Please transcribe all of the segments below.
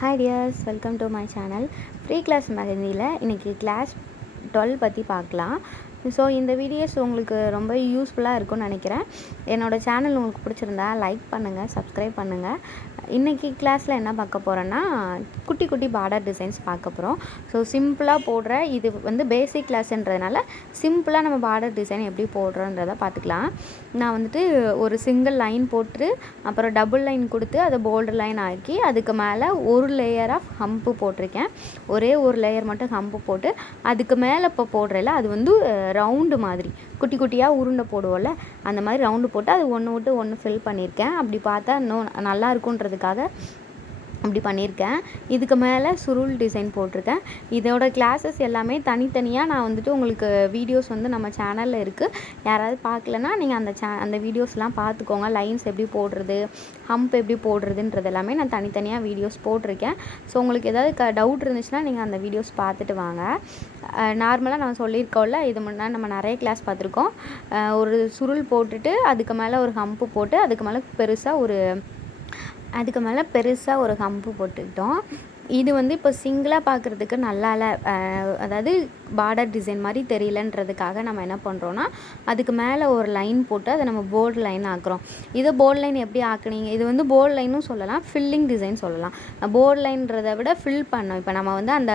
Hi dears welcome to my channel free class மெஹந்தியில் இன்றைக்கி class twelve பற்றி பார்க்கலாம். So இந்த வீடியோஸ் உங்களுக்கு ரொம்ப யூஸ்ஃபுல்லாக இருக்கும்னு நினைக்கிறேன். என்னோடய சேனல் உங்களுக்கு பிடிச்சிருந்தா லைக் பண்ணுங்கள் சப்ஸ்கிரைப் பண்ணுங்கள் இன்றைக்கி கிளாஸில் என்ன பார்க்க போகிறேன்னா குட்டி குட்டி பார்டர் டிசைன்ஸ் பார்க்க போகிறோம் ஸோ சிம்பிளாக போடுற இது வந்து பேசிக் கிளாஸ்ன்றதுனால சிம்பிளாக நம்ம பார்டர் டிசைன் எப்படி போடுறோன்றதை பார்த்துக்கலாம். நான் வந்துட்டு ஒரு சிங்கிள் லைன் போட்டு அப்புறம் டபுள் லைன் கொடுத்து அதை போல்டு லைன் ஆக்கி அதுக்கு மேலே ஒரு லேயர் ஆஃப் ஹம்பு போட்டிருக்கேன். ஒரே ஒரு லேயர் மட்டும் ஹம்பு போட்டு அதுக்கு மேலே இப்போ போடுறல அது வந்து ரவுண்டு மாதிரி. குட்டி குட்டியாக உருண்டை போடுவோம்ல அந்த மாதிரி ரவுண்டு போட்டு அது ஒன்று விட்டு ஒன்று ஃபில் பண்ணியிருக்கேன். அப்படி பார்த்தா இன்னும் நல்லா இருக்குன்றதுக்காக அப்படி பண்ணியிருக்கேன். இதுக்கு மேலே சுருள் டிசைன் போட்டிருக்கேன். இதோட கிளாஸஸ் எல்லாமே தனித்தனியாக நான் வந்துட்டு உங்களுக்கு வீடியோஸ் வந்து நம்ம சேனலில் இருக்குது யாராவது பார்க்கலன்னா நீங்கள் அந்த சே அந்த வீடியோஸ்லாம் பார்த்துக்கோங்க. லைன்ஸ் எப்படி போடுறது ஹம்ப் எப்படி போடுறதுன்றது எல்லாமே நான் தனித்தனியாக வீடியோஸ் போட்டிருக்கேன். ஸோ உங்களுக்கு ஏதாவது க டவுட் இருந்துச்சுன்னா நீங்கள் அந்த வீடியோஸ் பார்த்துட்டு வாங்க. நார்மலாக நம்ம சொல்லியிருக்கோம்ல இது முன்னாடி நம்ம நிறைய கிளாஸ் பார்த்துருக்கோம். ஒரு சுருள் போட்டுட்டு அதுக்கு மேலே ஒரு ஹம்ப்பு போட்டு அதுக்கு மேலே பெருசாக ஒரு அதுக்கு மேலே பெருசாக ஒரு ஹம்பு போட்டுக்கிட்டோம். இது வந்து இப்போ சிங்கிளாக பார்க்குறதுக்கு நல்லா இல்லை அதாவது பார்டர் டிசைன் மாதிரி தெரியலன்றதுக்காக நம்ம என்ன பண்ணுறோன்னா அதுக்கு மேலே ஒரு லைன் போட்டு அதை நம்ம போர்டு லைன் ஆக்குறோம். இது போர்டு லைன் எப்படி ஆக்குனீங்க? இது வந்து போர்டு லைனும் சொல்லலாம் ஃபில்லிங் டிசைன் சொல்லலாம். போர்டு லைன்றதை விட ஃபில் பண்ணோம். இப்போ நம்ம வந்து அந்த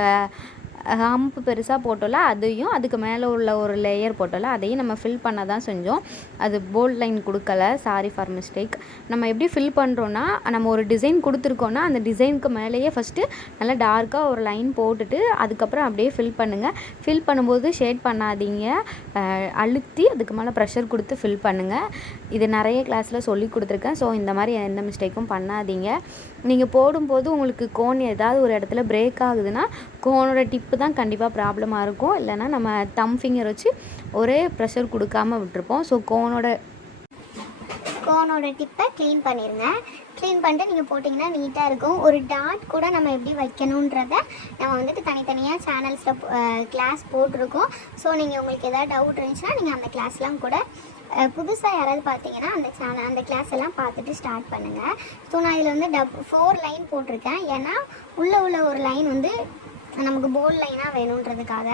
ஹம்ப் பெருசாக போட்டோல அதையும் அதுக்கு மேலே உள்ள ஒரு லேயர் போட்டோல அதையும் நம்ம ஃபில் பண்ண தான் செஞ்சோம். அது போல்ட் லைன் கொடுக்கல சாரி ஃபார் மிஸ்டேக் நம்ம எப்படி ஃபில் பண்ணுறோன்னா நம்ம ஒரு டிசைன் கொடுத்துருக்கோன்னா அந்த டிசைனுக்கு மேலேயே ஃபஸ்ட்டு நல்லா டார்க்காக ஒரு லைன் போட்டுட்டு அதுக்கப்புறம் அப்படியே ஃபில் பண்ணுங்கள் ஃபில் பண்ணும்போது ஷேட் பண்ணாதீங்க. அழுத்தி அதுக்கு மேலே ப்ரெஷர் கொடுத்து ஃபில் பண்ணுங்கள் இது நிறைய கிளாஸில் சொல்லி கொடுத்துருக்கேன். ஸோ இந்த மாதிரி எந்த மிஸ்டேக்கும் பண்ணாதீங்க. நீங்கள் போடும்போது உங்களுக்கு கோன் ஏதாவது ஒரு இடத்துல பிரேக் ஆகுதுன்னா கோனோட டிப்பு தான் கண்டிப்பாக ப்ராப்ளமாக இருக்கும். இல்லைன்னா நம்ம தம் ஃபிங்கர் வச்சு ஒரே ப்ரெஷர் கொடுக்காம விட்டுருப்போம். ஸோ கோனோட கோனோட டிப்பை க்ளீன் பண்ணிடுங்க க்ளீன் பண்ணிட்டு நீங்கள் போட்டிங்கன்னா நீட்டாக இருக்கும். ஒரு டாட் கூட நம்ம எப்படி வைக்கணுன்றத நம்ம வந்துட்டு தனித்தனியாக சேனல்ஸில் கிளாஸ் போட்டிருக்கோம். ஸோ நீங்கள் உங்களுக்கு எதாவது டவுட் இருந்துச்சுன்னா நீங்கள் அந்த கிளாஸ்லாம் கூட புதுசாக யாராவது பார்த்தீங்கன்னா அந்த சேனல் அந்த கிளாஸ் எல்லாம் பார்த்துட்டு ஸ்டார்ட் பண்ணுங்கள் ஸோ நான் இதில் வந்து டப் ஃபோர் லைன் போட்டிருக்கேன். ஏன்னா உள்ளே உள்ள ஒரு லைன் வந்து நமக்கு போல்ட் லைனாக வேணுன்றதுக்காக.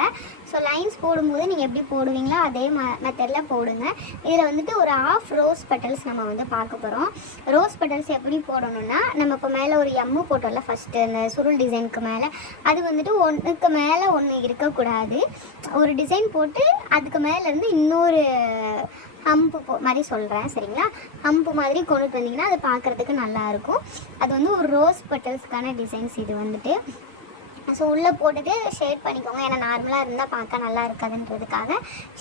ஸோ லைன்ஸ் போடும்போது நீங்கள் எப்படி போடுவீங்களோ அதே ம மெத்தடில் போடுங்க. இதில் வந்துட்டு ஒரு ஆஃப் ரோஸ் பெட்டல்ஸ் நம்ம வந்து பார்க்க போகிறோம் ரோஸ் பெட்டல்ஸ் எப்படி போடணும்னா நம்ம இப்போ மேலே ஒரு எம்மு போட்டோம்ல ஃபஸ்ட்டு அந்த சுருள் டிசைனுக்கு மேலே. அது வந்துட்டு ஒன்றுக்கு மேலே ஒன்று இருக்கக்கூடாது. ஒரு டிசைன் போட்டு அதுக்கு மேலேருந்து இன்னொரு ஹம்பு போ மாதிரி சொல்கிறேன் சரிங்களா? ஹம்பு மாதிரி கொண்டு வந்தீங்கன்னா அது பார்க்குறதுக்கு நல்லாயிருக்கும் அது வந்து ஒரு ரோஸ் பெட்டல்ஸ்க்கான டிசைன்ஸ் இது வந்துட்டு. ஸோ உள்ளே போட்டுட்டு ஷேட் பண்ணிக்கோங்க. ஏன்னா நார்மலாக இருந்தால் பார்க்க நல்லா இருக்காதுன்றதுக்காக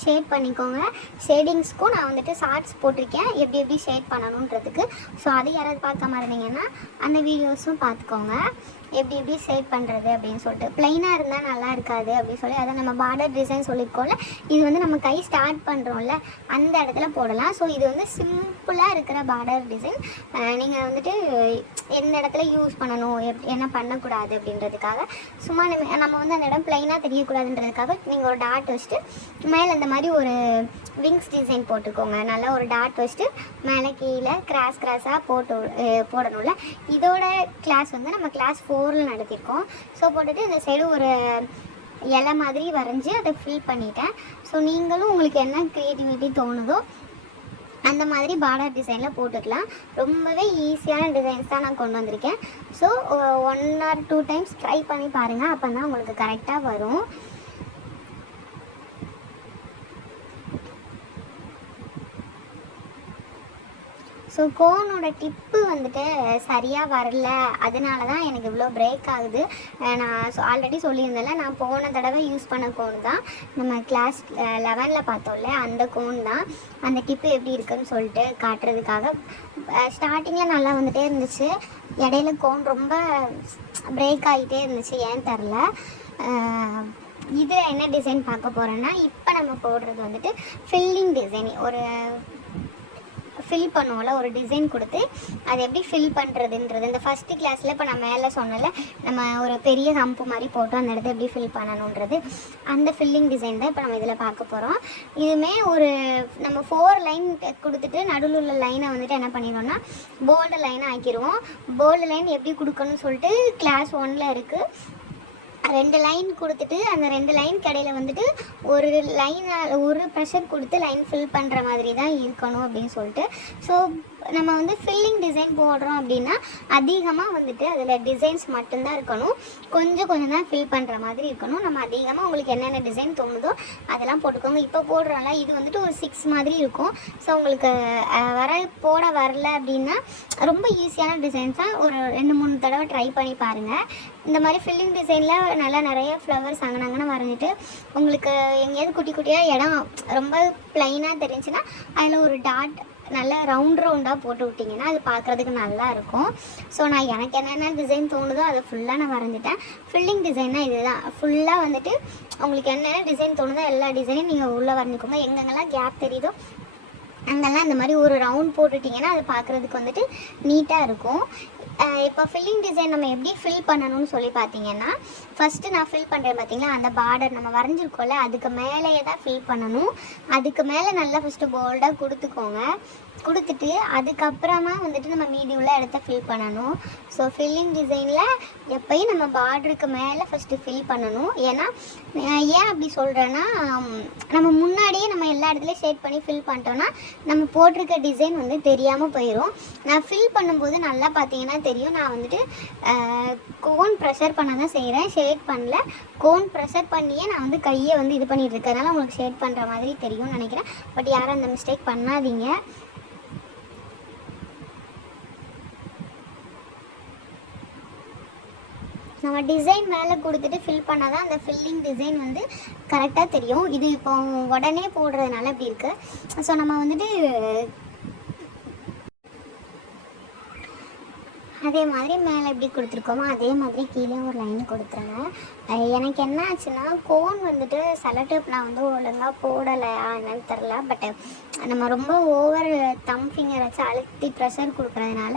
ஷேட் பண்ணிக்கோங்க. ஷேடிங்ஸ்க்கும் நான் வந்துட்டு ஷார்ட்ஸ் போட்டிருக்கேன். எப்படி எப்படி ஷேட் பண்ணணுன்றதுக்கு. ஸோ அது யாராவது பார்க்காம இருந்தீங்கன்னா அந்த வீடியோஸும் பார்த்துக்கோங்க. எப்படி எப்படி சேவ் பண்ணுறது அப்படின்னு சொல்லிட்டு. ப்ளைனாக இருந்தால் நல்லா இருக்காது அப்படின்னு சொல்லி அதை நம்ம பார்டர் டிசைன் சொல்லியிருக்கோம்ல இது வந்து நம்ம கை ஸ்டார்ட் பண்ணுறோம்ல அந்த இடத்துல போடலாம். ஸோ இது வந்து சிம்பிளாக இருக்கிற பார்டர் டிசைன் நீங்கள் வந்துட்டு எந்த இடத்துல யூஸ் பண்ணணும் எப் என்ன பண்ணக்கூடாது அப்படின்றதுக்காக சும்மா நம்ம நம்ம வந்து அந்த இடம் ப்ளைனாக தெரியக்கூடாதுன்றதுக்காக நீங்கள் ஒரு டாட் வச்சுட்டு மேலே இந்த மாதிரி ஒரு விங்ஸ் டிசைன் போட்டுக்கோங்க நல்லா ஒரு டாட் வச்சுட்டு மேலே கீழே கிராஸ் கிராஸாக போட்டு போடணும்ல. இதோட கிளாஸ் வந்து நம்ம கிளாஸ் ஃபோரில் நடத்தியிருக்கோம். ஸோ போட்டுட்டு இந்த சைடு ஒரு இலை மாதிரி வரைஞ்சி அதை ஃபில் பண்ணிட்டேன். ஸோ நீங்களும் உங்களுக்கு என்ன க்ரியேட்டிவிட்டி தோணுதோ அந்த மாதிரி பார்டர் டிசைனில் போட்டுக்கலாம். ரொம்பவே ஈஸியான டிசைன்ஸ் தான் நான் கொண்டு வந்திருக்கேன். So one or two times try பண்ணி பாருங்கள் அப்போ தான் உங்களுக்கு கரெக்டாக வரும். ஸோ கோனோட டிப்பு வந்துட்டு சரியாக வரல. அதனால தான் எனக்கு இவ்வளோ பிரேக் ஆகுது. நான் ஆல்ரெடி சொல்லியிருந்தேன்ல நான் போன தடவை யூஸ் பண்ண கோன் தான். நம்ம கிளாஸ் லெவனில் பார்த்தோம்ல அந்த கோன் தான். அந்த டிப்பு எப்படி இருக்குன்னு சொல்லிட்டு காட்டுறதுக்காக ஸ்டார்டிங்கில் நல்லா வந்துகிட்டே இருந்துச்சு. இடையில கோன் ரொம்ப பிரேக் ஆகிட்டே இருந்துச்சு. ஏன் தெரில இது என்ன டிசைன் பார்க்க போகிறேன்னா இப்போ நம்ம போடுறது வந்துட்டு ஃபில்லிங் டிசைன் ஒரு ஃபில் பண்ணுவோம்ல ஒரு டிசைன் கொடுத்து அதை எப்படி ஃபில் பண்ணுறதுன்றது இந்த ஃபஸ்ட்டு கிளாஸில் இப்போ நான் மேலே சொன்னல நம்ம ஒரு பெரிய ஹம்ப்பு மாதிரி போட்டு அந்த இடத்த எப்படி ஃபில் பண்ணணுன்றது. அந்த ஃபில்லிங் டிசைன் தான் இப்போ நம்ம இதில் பார்க்க போகிறோம் இதுவுமே ஒரு நம்ம ஃபோர் லைன் கொடுத்துட்டு நடுவில் உள்ள லைனை வந்துட்டு என்ன பண்ணிடுவோம்னா போல்டு லைனை ஆக்கிடுவோம். போல்டு லைன் எப்படி கொடுக்கணும்னு சொல்லிட்டு கிளாஸ் ஒனில் இருக்குது ரெண்டு லைன் கொடுத்துட்டு அந்த ரெண்டு லைன் கடையில் வந்துட்டு ஒரு லைன் ஒரு ப்ரெஷர் கொடுத்து லைன் ஃபில் பண்ணுற மாதிரி தான் இருக்கணும் அப்படின்னு சொல்லிட்டு. ஸோ நம்ம வந்து ஃபில்லிங் டிசைன் போடுறோம் அப்படின்னா அதிகமாக வந்துட்டு அதில் டிசைன்ஸ் மட்டும்தான் இருக்கணும். கொஞ்சம் கொஞ்சம் தான் ஃபில் பண்ணுற மாதிரி இருக்கணும். நம்ம அதிகமாக உங்களுக்கு என்னென்ன டிசைன் தோணுதோ அதெல்லாம் போட்டுக்கோங்க. இப்போ போடுறோம்ல இது வந்துட்டு ஒரு சிக்ஸ் மாதிரி இருக்கும். ஸோ உங்களுக்கு வர போட வரல அப்படின்னா ரொம்ப ஈஸியான டிசைன்ஸாக ஒரு ரெண்டு மூணு தடவை ட்ரை பண்ணி பாருங்கள் இந்த மாதிரி ஃபில்லிங் டிசைனில் நல்லா நிறைய ஃப்ளவர்ஸ் அங்கனங்கன்னு வரைஞ்சிட்டு உங்களுக்கு எங்கேயாவது குட்டி குட்டியாக இடம் ரொம்ப ப்ளைனாக தெரிஞ்சுன்னா அதில் ஒரு டாட் நல்லா ரவுண்ட் ரவுண்டாக போட்டு விட்டிங்கன்னா அது பார்க்குறதுக்கு நல்லா இருக்கும். ஸோ நான் எனக்கு என்னென்ன டிசைன் தோணுதோ அதை ஃபுல்லாக நான் வரைஞ்சிட்டேன். ஃபில்லிங் டிசைன்னா இதுதான். ஃபுல்லாக வந்துட்டு உங்களுக்கு என்னென்ன டிசைன் தோணுதோ எல்லா டிசைனையும் நீங்கள் உள்ளே வரைஞ்சிக்கோங்க. எங்கெங்கெல்லாம் கேப் தெரியுதோ அங்கெல்லாம் இந்த மாதிரி ஒரு ரவுண்ட் போட்டுட்டிங்கன்னா அது பார்க்குறதுக்கு வந்துட்டு நீட்டாக இருக்கும். இப்போ ஃபில்லிங் டிசைன் நம்ம எப்படி ஃபில் பண்ணணும்னு சொல்லி பார்த்தீங்கன்னா ஃபஸ்ட்டு நான் ஃபில் பண்ணுறேன் பார்த்தீங்களா? அந்த பார்டர் நம்ம வரைஞ்சிருக்கோம்ல அதுக்கு மேலேயே தான் ஃபில் பண்ணணும். அதுக்கு மேலே நல்லா ஃபஸ்ட்டு போல்டாக கொடுத்துக்கோங்க. கொடுத்துட்டு அதுக்கப்புறமா வந்துட்டு நம்ம மீதி உள்ள இடத்த ஃபில் பண்ணணும். ஸோ ஃபில்லிங் டிசைனில் எப்பயும் நம்ம பார்டருக்கு மேலே ஃபஸ்ட்டு ஃபில் பண்ணணும். ஏன்னா ஏன் அப்படி சொல்கிறேன்னா நம்ம முன்னாடியே நம்ம எல்லா இடத்துலையும் ஷேட் பண்ணி ஃபில் பண்ணிட்டோம்னா நம்ம போட்டிருக்க டிசைன் வந்து தெரியாமல் போயிடும் நான் ஃபில் பண்ணும்போது நல்லா பார்த்தீங்கன்னா தெரியும். நான் வந்துட்டு கோன் ப்ரெஷர் பண்ண தான் செய்கிறேன் ஷேட் பண்ணல. கோன் ப்ரெஷர் பண்ணியே நான் வந்து கையை வந்து இது பண்ணிட்டு இருக்கறனால உங்களுக்கு ஷேட் பண்ணுற மாதிரி தெரியும்னு நினைக்கிறேன். பட் யாரும் அந்த மிஸ்டேக் பண்ணாதீங்க. நம்ம டிசைன் மேலே கொடுத்துட்டு ஃபில் பண்ணால் தான் அந்த ஃபில்லிங் டிசைன் வந்து கரெக்டாக தெரியும். இது இப்போ உடனே போடுறதுனால இப்படி இருக்குது ஸோ நம்ம வந்துட்டு அதே மாதிரி மேலே எப்படி கொடுத்துருக்கோமோ அதே மாதிரி கீழே ஒரு லைன் கொடுத்துருங்க. எனக்கு என்ன ஆச்சுன்னா கோன் வந்துட்டு செலட்டப் நான் வந்து ஒழுங்காக போடலை என்னன்னு தெரில பட் நம்ம ரொம்ப ஓவர் தம் ஃபிங்கர் வச்சு அழுத்தி ப்ரெஷர் கொடுக்குறதுனால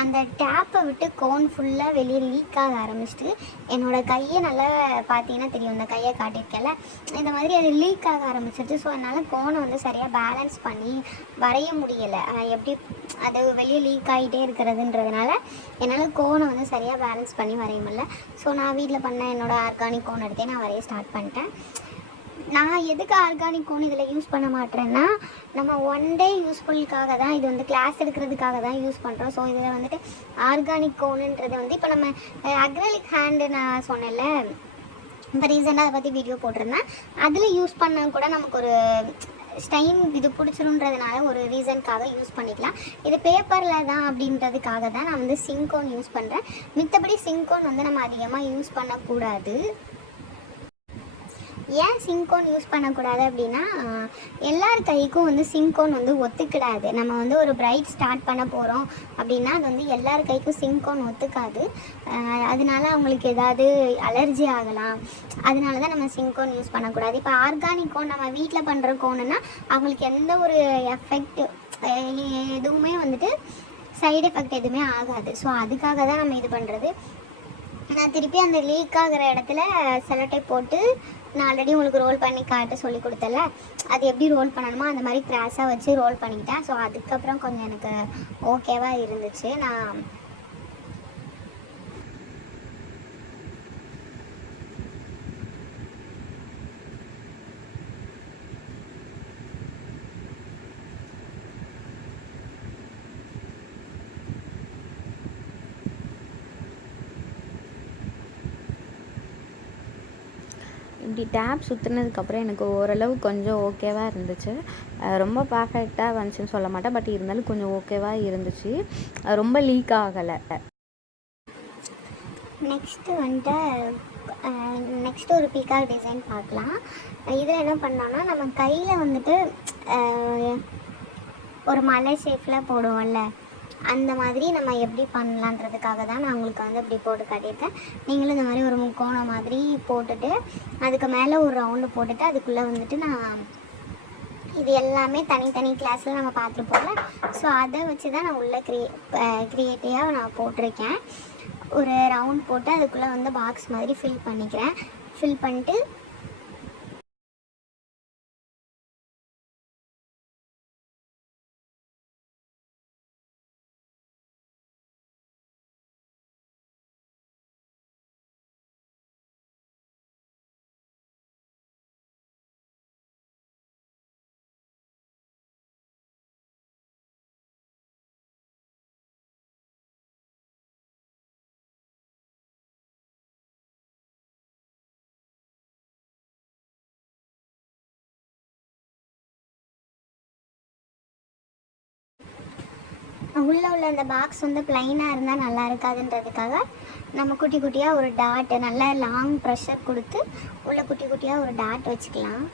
அந்த டேப்பை விட்டு கோன் ஃபுல்லாக வெளியே லீக் ஆக ஆரம்பிச்சிட்டு என்னோடய கையை நல்லா பார்த்தீங்கன்னா தெரியும் இந்த கையை காட்டியிருக்கேன்ல. இந்த மாதிரி அது லீக் ஆக ஆரம்பிச்சிருச்சு. ஸோ அதனால் கோனை வந்து சரியாக பேலன்ஸ் பண்ணி வரைய முடியலை. எப்படி அது வெளியே லீக் ஆகிட்டே இருக்கிறதுன்றதுனால என்னால் கோனை வந்து சரியாக பேலன்ஸ் பண்ணி வரைய முடியல. ஸோ நான் வீட்டில் பண்ண என்னோடய ஆர்கானிக் கோன் எடுத்தே நான் வரைய ஸ்டார்ட் பண்ணிட்டேன். நான் எதுக்கு ஆர்கானிக் கோன் இதில் யூஸ் பண்ண மாட்டேன்னா நம்ம ஒன் டே யூஸ்ஃபுல்லுக்காக தான் இது வந்து கிளாஸ் எடுக்கிறதுக்காக தான் யூஸ் பண்ணுறோம் ஸோ இதில் வந்துட்டு ஆர்கானிக் கோனுன்றது வந்து இப்போ நம்ம அக்ரலிக் ஹேண்டு நான் சொன்னேன்ல இப்போ ரீசெண்டாக அதை பற்றி வீடியோ போட்டிருந்தேன். அதில் யூஸ் பண்ண கூட நமக்கு ஒரு ஸ்டைன் இது பிடிச்சிருன்றதுனால ஒரு ரீசனுக்காக யூஸ் பண்ணிக்கலாம். இது பேப்பரில் தான் அப்படின்றதுக்காக தான் நான் வந்து சிங்கோன் யூஸ் பண்ணுறேன் மித்தபடி சிங்கோன் வந்து நம்ம அதிகமாக யூஸ் பண்ணக்கூடாது. ஏன் சிங்கோன் யூஸ் பண்ணக்கூடாது அப்படின்னா எல்லார் கைக்கும் வந்து சிங்கோன் வந்து ஒத்துக்கிடாது. நம்ம வந்து ஒரு பிரைட் ஸ்டார்ட் பண்ண போகிறோம் அப்படின்னா அது வந்து எல்லார் கைக்கும் சிங்கோன் ஒத்துக்காது. அதனால அவங்களுக்கு ஏதாவது அலர்ஜி ஆகலாம். அதனால தான் நம்ம சிங்கோன் யூஸ் பண்ணக்கூடாது. இப்போ ஆர்கானிக் கோன் நம்ம வீட்டில் பண்ணுற கோனுன்னா அவங்களுக்கு எந்த ஒரு எஃபெக்ட் எதுவுமே வந்துட்டு சைடு எஃபெக்ட் எதுவுமே ஆகாது. ஸோ அதுக்காக தான் நம்ம இது பண்ணுறது நான் திருப்பி அந்த லீக் ஆகிற இடத்துல செலட்டை போட்டு நான் ஆல்ரெடி உங்களுக்கு ரோல் பண்ணி காட்ட சொல்லி கொடுத்தல. அது எப்படி ரோல் பண்ணணுமோ அந்த மாதிரி க்ராஸாக வச்சு ரோல் பண்ணிக்கிட்டேன். ஸோ அதுக்கப்புறம் கொஞ்சம் எனக்கு ஓகேவாக இருந்துச்சு. நான் இப்படி டேப் சுற்றுனதுக்கப்புறம் எனக்கு ஓரளவு கொஞ்சம் ஓகேவாக இருந்துச்சு. ரொம்ப பர்ஃபெக்டாக வந்துச்சுன்னு சொல்ல மாட்டேன். பட் இருந்தாலும் கொஞ்சம் ஓகேவாக இருந்துச்சு. ரொம்ப லீக் ஆகலை. நெக்ஸ்ட்டு வந்துட்டு நெக்ஸ்ட் ஒரு பீகாக் டிசைன் பார்க்கலாம். இதில் என்ன பண்ணோன்னா நம்ம கையில் வந்துட்டு ஒரு மலை ஷேப்பில் போடுவோம்ல. அந்த மாதிரி நம்ம எப்படி பண்ணலான்றதுக்காக தான் நான் உங்களுக்கு வந்து இப்படி போட்டு காட்டியிருக்கேன். நீங்களும் இந்த மாதிரி ஒரு முக்கோணம் மாதிரி போட்டுட்டு அதுக்கு மேலே ஒரு ரவுண்டு போட்டுட்டு அதுக்குள்ளே வந்துட்டு நான் இது எல்லாமே தனித்தனி கிளாஸில் நம்ம பார்த்துருப்போம்ல. ஸோ அதை வச்சு தான் நான் உள்ளே க்ரியே க்ரியேட்டிவாக நான் போட்டிருக்கேன். ஒரு ரவுண்ட் போட்டு அதுக்குள்ளே வந்து பாக்ஸ் மாதிரி ஃபில் பண்ணிக்கிறேன். ஃபில் பண்ணிட்டு உள்ளே உள்ள அந்த பாக்ஸ் வந்து பிளைனாக இருந்தால் நல்லா இருக்காதுன்றதுக்காக நம்ம குட்டி குட்டியாக ஒரு டாட் நல்லா லாங் ப்ரெஷர் கொடுத்து உள்ளே குட்டி குட்டியாக ஒரு டாட் வச்சுக்கலாம்.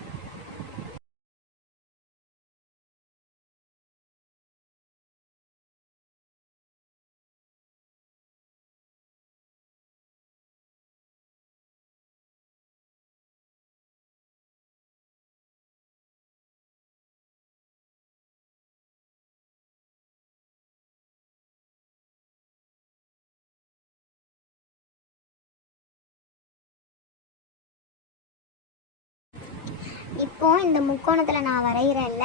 இப்போ இந்த முக்கோணத்தில் நான் வரைகிறேன்ல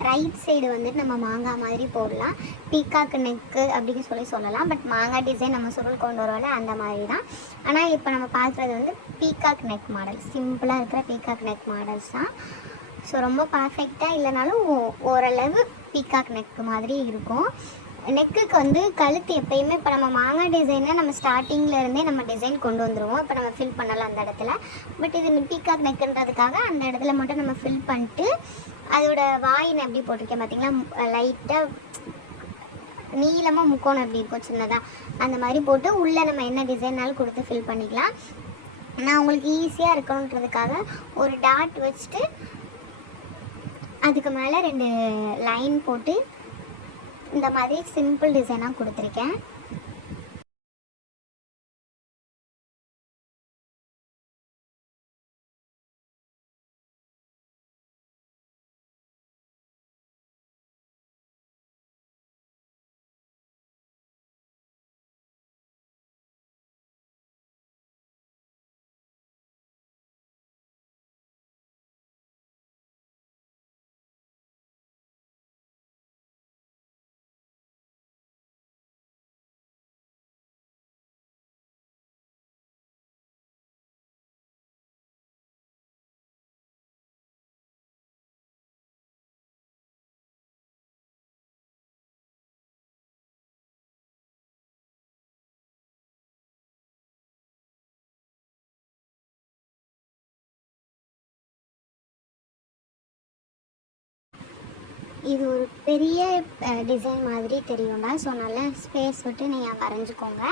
ரைட் சைடு வந்துட்டு நம்ம மாங்காய் மாதிரி போடலாம். பீக்காக்கு நெக்கு அப்படின்னு சொல்லி சொல்லலாம். பட் மாங்காய் டிசைன் நம்ம சுருள் கொண்டு வரோம்ல அந்த மாதிரி தான் ஆனால் இப்போ நம்ம பார்க்குறது வந்து பீகாக் நெக் மாடல் சிம்பிளாக இருக்கிற பீகாக் நெக் மாடல்ஸ் தான். ஸோ ரொம்ப பர்ஃபெக்டாக இல்லைனாலும் ஓ- ஓரளவு பீகாக் நெக் மாதிரி இருக்கும். நெக்குக்கு வந்து கழுத்து எப்பயுமே இப்போ நம்ம மாங்காய் டிசைனை நம்ம ஸ்டார்டிங்கில் இருந்தே நம்ம டிசைன் கொண்டு வந்துடுவோம் இப்போ நம்ம ஃபில் பண்ணலாம் அந்த இடத்துல. பட் இது பீகாக் நெக்குன்றதுக்காக அந்த இடத்துல மட்டும் நம்ம ஃபில் பண்ணிட்டு அதோட வாயினை எப்படி போட்டிருக்கேன் பார்த்தீங்களா லைட்டாக நீளமாக முக்கோணம் எப்படி இருக்கும் சின்னதாக அந்த மாதிரி போட்டு உள்ளே நம்ம என்ன டிசைன்னாலும் கொடுத்து ஃபில் பண்ணிக்கலாம். நான் உங்களுக்கு ஈஸியாக இருக்கணுன்றதுக்காக ஒரு டாட் வச்சுட்டு அதுக்கு மேலே ரெண்டு லைன் போட்டு இந்த மாதிரி சிம்பிள் டிசைனாக கொடுத்துருக்கேன். இது ஒரு பெரிய டிசைன் மாதிரி தெரியும்டா ஸோ நல்லா ஸ்பேஸ் விட்டு நீங்கள் வரைஞ்சிக்கோங்க.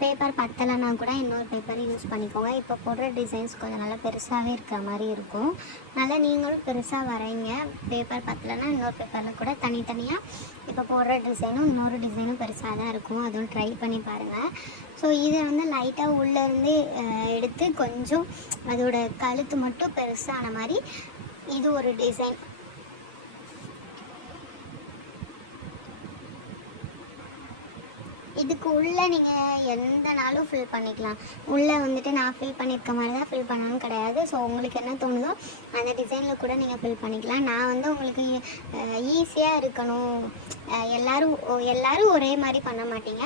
பேப்பர் பத்தலைன்னா கூட இன்னொரு பேப்பர் யூஸ் பண்ணிக்கோங்க. இப்போ போடுற டிசைன்ஸ் கொஞ்சம் நல்லா பெருசாகவே இருக்கிற மாதிரி இருக்கும். நல்லா நீங்களும் பெருசாக வரைங்க. பேப்பர் பத்தலைன்னா இன்னொரு பேப்பரில் கூட தனித்தனியாக இப்போ போடுற டிசைனும் இன்னொரு டிசைனும் பெருசாக தான் இருக்கும். அதுவும் ட்ரை பண்ணி பாருங்கள் ஸோ இதை வந்து லைட்டாக உள்ளேருந்து எடுத்து கொஞ்சம் அதோட கழுத்து மட்டும் பெருசான மாதிரி இது ஒரு டிசைன் இதுக்கு உள்ளே நீங்கள் எந்த நாளும் ஃபில் பண்ணிக்கலாம். உள்ளே வந்துட்டு நான் ஃபில் பண்ணியிருக்க மாதிரி தான் ஃபில் பண்ணணும்னு கிடையாது. ஸோ உங்களுக்கு என்ன தோணுதோ அந்த டிசைனில் கூட நீங்கள் ஃபில் பண்ணிக்கலாம். நான் வந்து உங்களுக்கு ஈஸியாக இருக்கணும். எல்லோரும் எல்லோரும் ஒரே மாதிரி பண்ண மாட்டீங்க.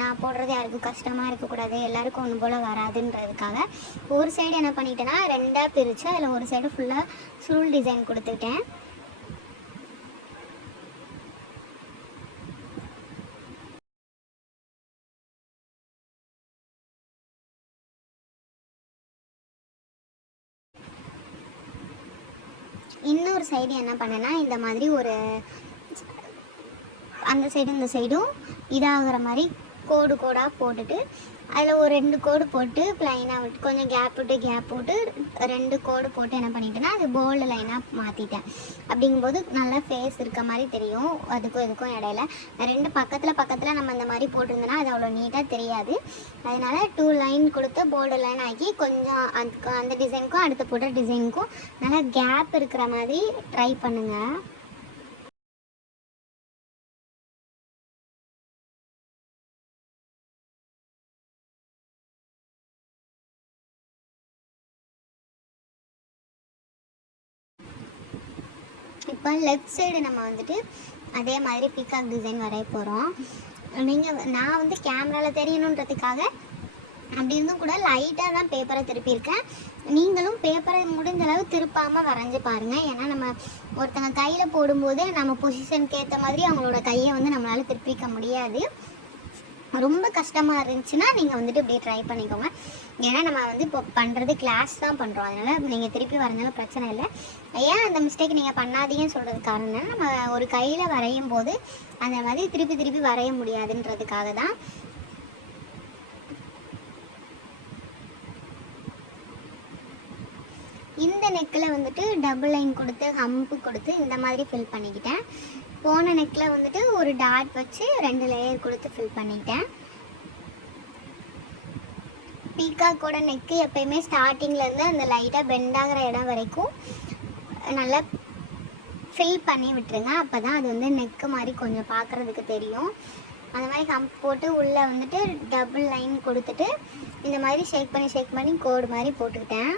நான் போடுறது யாருக்கும் கஷ்டமாக இருக்கக்கூடாது. எல்லாருக்கும் ஒன்று போல் வராதுன்றதுக்காக ஒரு சைடு என்ன பண்ணிட்டேன்னா ரெண்டாக பிரித்து அதில் ஒரு சைடு ஃபுல்லாக சுருள் டிசைன் கொடுத்துக்கிட்டேன் இன்னொரு சைடு என்ன பண்ணேன்னா இந்த மாதிரி ஒரு அந்த சைடும் இந்த சைடும் இதாகிற மாதிரி கோடு கோடாக போட்டுட்டு அதில் ஒரு ரெண்டு கோடு போட்டு ப்ளைனாக விட்டு கொஞ்சம் கேப் விட்டு கேப் விட்டு ரெண்டு கோடு போட்டு என்ன பண்ணிட்டேன்னா அது போல்டு லைனாக மாற்றிட்டேன் அப்படிங்கும்போது நல்லா ஃபேஸ் இருக்க மாதிரி தெரியும். அதுக்கும் இதுக்கும் இடையில. ரெண்டு பக்கத்தில் பக்கத்தில் நம்ம இந்த மாதிரி போட்டிருந்தோன்னா அது அவ்வளோ நீட்டாக தெரியாது. அதனால டூ லைன் கொடுத்து போல்டு லைன் ஆக்கி கொஞ்சம் அதுக்கு அந்த டிசைனுக்கும் அடுத்து போட்ட டிசைனுக்கும் நல்லா கேப் இருக்கிற மாதிரி ட்ரை பண்ணுங்கள் இப்போ லெஃப்ட் சைடு நம்ம வந்துட்டு அதே மாதிரி பீகாக் டிசைன் வரைய போகிறோம் நீங்கள் நான் வந்து கேமராவில் தெரியணுன்றதுக்காக அப்படி இருந்தும் கூட லைட்டாக தான் பேப்பரை திருப்பியிருக்கேன். நீங்களும் பேப்பரை முடிஞ்ச அளவு திருப்பாமல் வரைஞ்சி பாருங்கள் ஏன்னா நம்ம ஒருத்தங்க கையில் போடும்போது நம்ம பொசிஷனுக்கு ஏற்ற மாதிரி அவங்களோட கையை வந்து நம்மளால் திருப்பிக்க முடியாது. ரொம்ப கஷ்டமாக இருந்துச்சுன்னா நீங்கள் வந்துட்டு இப்படி ட்ரை பண்ணிக்கோங்க. ஏன்னா நம்ம வந்து இப்போ பண்ணுறது கிளாஸ் தான் பண்ணுறோம் அதனால் நீங்கள் திருப்பி வரைஞ்சாலும் பிரச்சனை இல்லை. ஏன் அந்த மிஸ்டேக் நீங்கள் பண்ணாதீங்கன்னு சொல்கிறது காரணம் நம்ம ஒரு கையில் வரையும் போது அந்த மாதிரி திருப்பி திருப்பி வரைய முடியாதுன்றதுக்காக தான். இந்த நெக்கில் வந்துட்டு டபுள் லைன் கொடுத்து ஹம்பு கொடுத்து இந்த மாதிரி ஃபில் பண்ணிக்கிட்டேன். போன நெக்கில் வந்துட்டு ஒரு டாட் வச்சு ரெண்டு லேயர் கொடுத்து ஃபில் பண்ணிட்டேன். பீகாக்கோட நெக்கு எப்பயுமே ஸ்டார்டிங்லேருந்து அந்த லைட்டாக பெண்ட் ஆகிற இடம் வரைக்கும் நல்லா ஃபில் பண்ணி விட்டுருங்க. அப்போ தான் அது வந்து நெக்கு மாதிரி கொஞ்சம் பார்க்குறதுக்கு தெரியும். அந்த மாதிரி ஹம்ப் போட்டு உள்ளே வந்துட்டு டபுள் லைன் கொடுத்துட்டு இந்த மாதிரி ஷேக் பண்ணி ஷேக் பண்ணி கோடு மாதிரி போட்டுக்கிட்டேன்.